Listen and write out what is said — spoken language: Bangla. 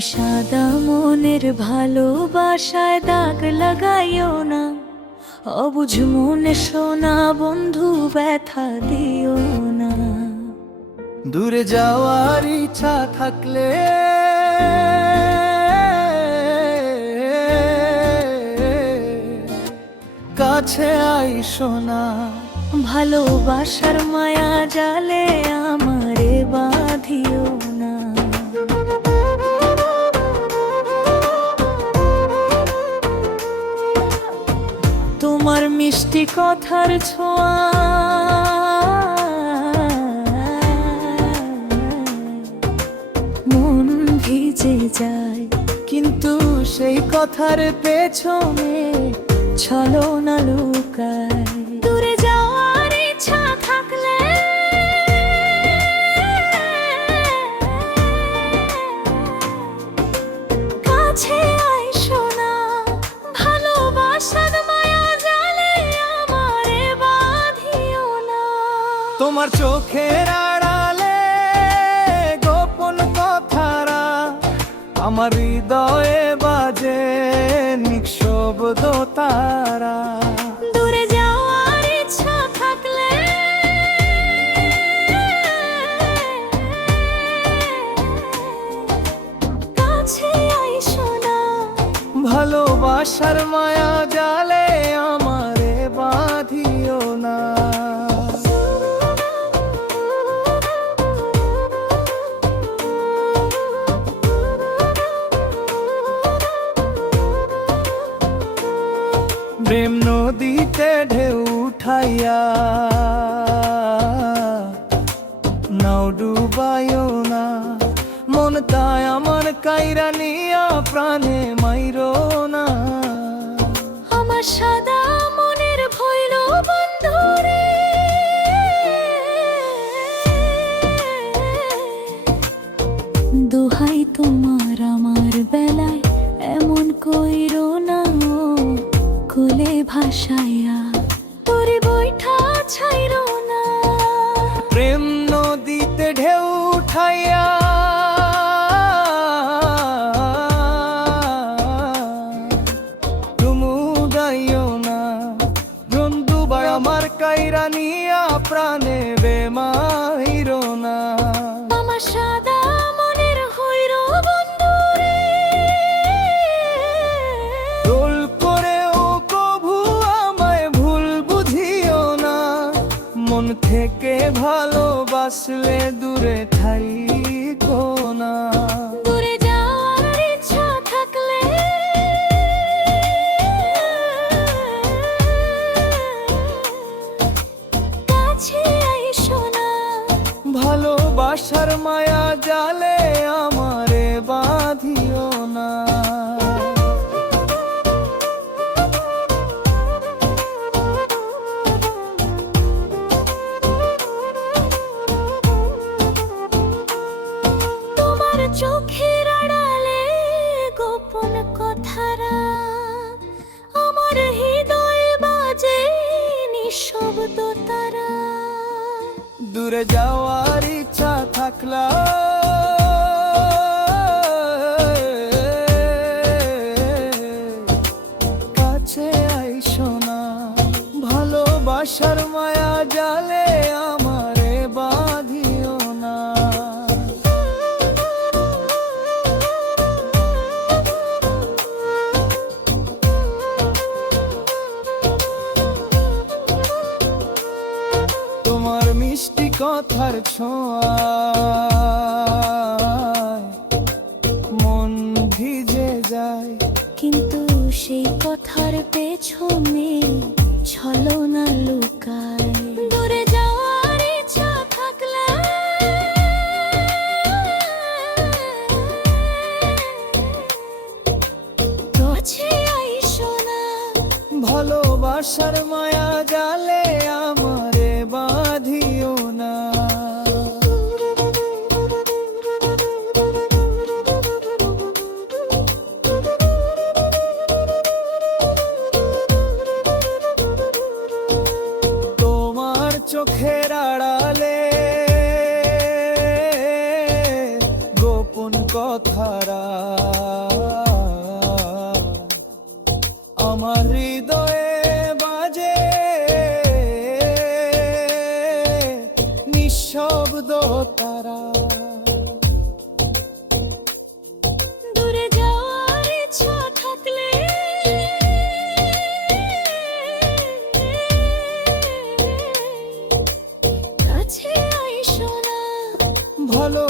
সাদা মনের ভালোবাসায় দাগ লাগাইও না, অবুঝ মনে সোনা বন্ধু ব্যথা দিও না। দূরে যাওয়ার ইচ্ছা থাকলে কাছে আইসো না। ভালোবাসার মায়া জালে আমারে বাঁধিও না। তোমার মিষ্টি কথার ছোঁয়া মন ভিজে যায়, কিন্তু সেই কথার পেছনে ছলনা লুকায়। দূরে যাওয়ার ইচ্ছা থাকলে কাছে আইসো না। ভালোবাসার মায়া জালে আমারে বাঁধিও না। তোমার চোখের আড়ালে গোপন কথারা আমার হৃদয়ে বাজে নিঃশব্দ তারা। দূরে যাওয়ার ইচ্ছা থাকলে কাছে আইসো না। ভালোবাসার মায়া জালে আমারে বাঁধিও না। প্রেম নদীতে ঢেউ উঠাইয়া নাও ডুবাইও না। মন তাই আমার কাইরা নিয়া প্রাণে মাইরো না। আমার সাদা মনের ভইল বন্ধুরে, দোহাই তোমার আমার বেলায় এমন কইরো না। কোলে ভাসাইয়া তোরে বৈঠা ছাইরো না। প্রেম নদীতে ঢেউ উঠাইয়া ডুমুদাইও না। ডুবাই আমার কাইরা নিয়া প্রাণে বেমাইরো না। আমার সাদা মনের হইর বন্ধুরে, দোল করেও কভু আমায় ভুল বুঝিও না। মন থেকে ভালোবাসলে দূরে থাইকো না। দূরে যাওয়ার ইচ্ছা থাকলে কাছে আইসো না। ভালোবাসার মায়া জালে আমারে বাঁধিও না। তোমার চোখের আড়ালে গোপন কথারা আমার হৃদয়ে বাজে নিঃশব্দ তারা। দূরে যাওয়ার ইচ্ছা থাকলা কাছে আইসো না। ভালোবাসার মায়া জালে আমারে বাঁধিও না। তোমার মিষ্টি কথার ছোঁয়ায় মন ভিজে যায়, কিন্তু সেই কথার পেছনে ছলনা লুকায়। দূরে যাওয়ার ইচ্ছা থাকলে কাছে আইসো না। ভালোবাসার মায়া জালে আমারে বাঁধিও না। তোমার চোখের আড়ালে গোপন কথারা তারা। দূরে যাওয়ার ইচ্ছা থাকলে কাছে আইসো না। ভালো